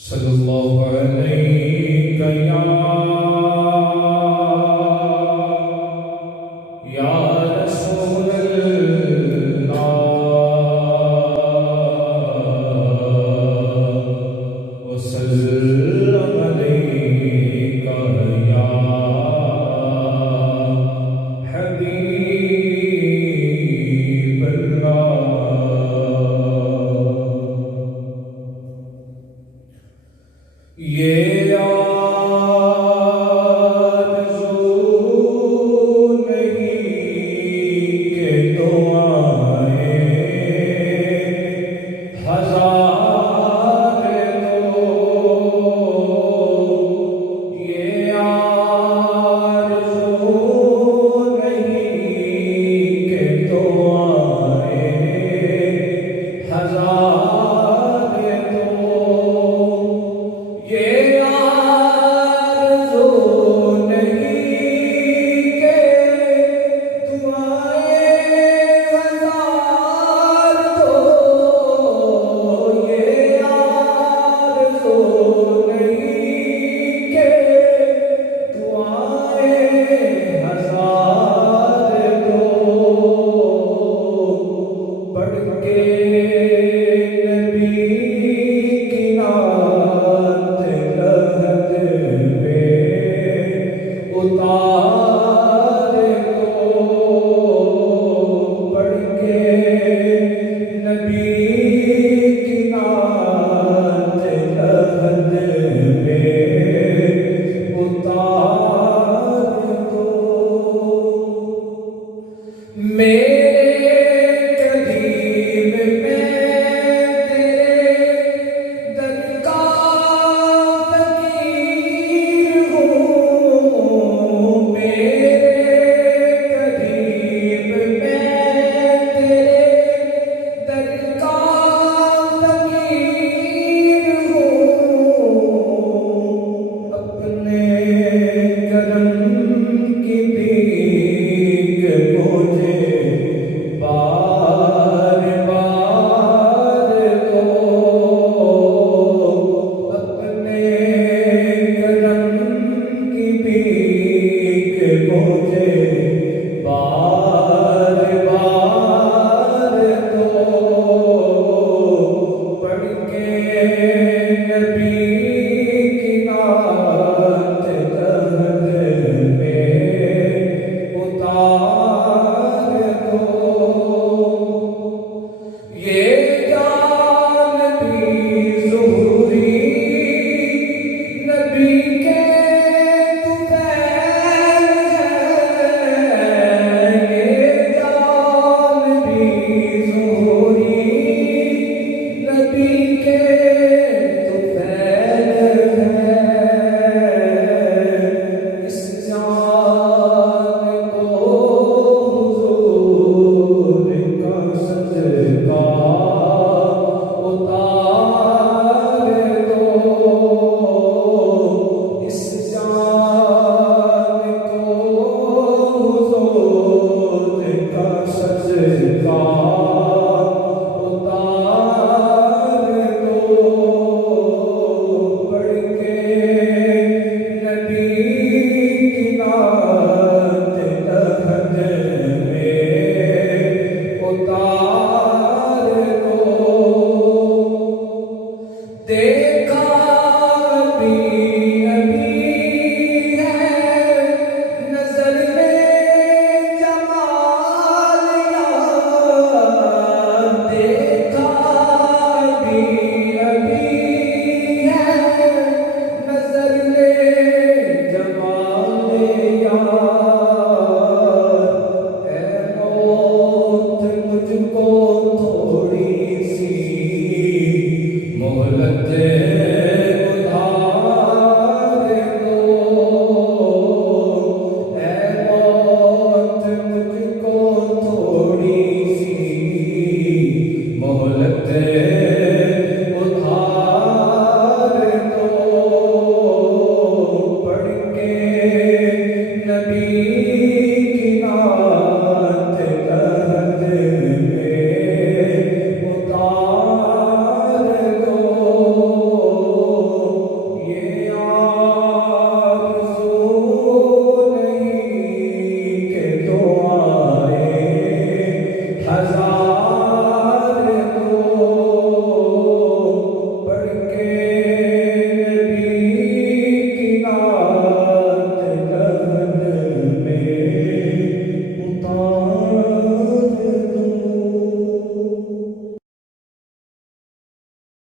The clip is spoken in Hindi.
सल्लल्लाहु अलैहि या रसूल अल्लाह वसल्लम अलैका या हबीब अल्लाह। ये आरज़ू नहीं कि दुआएं हज़ार दो, ये आरज़ू नहीं कि दुआएं हज़ार दो, ये आरज़ू नहीं कि दुआएं हज़ार दो, ये आरज़ू नहीं कि दुआएं हज़ार दो। बढ़ के नबी की नात लहद पे उतार दो, बढ़ के नबी की नात लहद पे उतार दो। मेरे कदीम में तेरे दर का फकीर हूँ, मेरे कदीम में तेरे दर का फकीर हूँ। अपने करम की भीख मुझे बार बार दो, अपने करम की भीख मुझे बार बार दो। बढ़ के नबी की नात लहद पे उतार दो। ये जान भी ज़ुहरी नबी के तुफ़ैल है, ये जान भी ज़ुहरी नबी के तुफ़ैल है। इस जान को हुज़ूर का सदका उतार दो, इस जान को हुज़ूर का सदका उतार दो। बढ़ के नबी की नात लहद पे उतार दो। देखा अभी अभी है नज़र में जमाल यार, देखा अभी अभी है नज़र में जमाल यार। है मौत मुझको थोड़ी सी मोहलत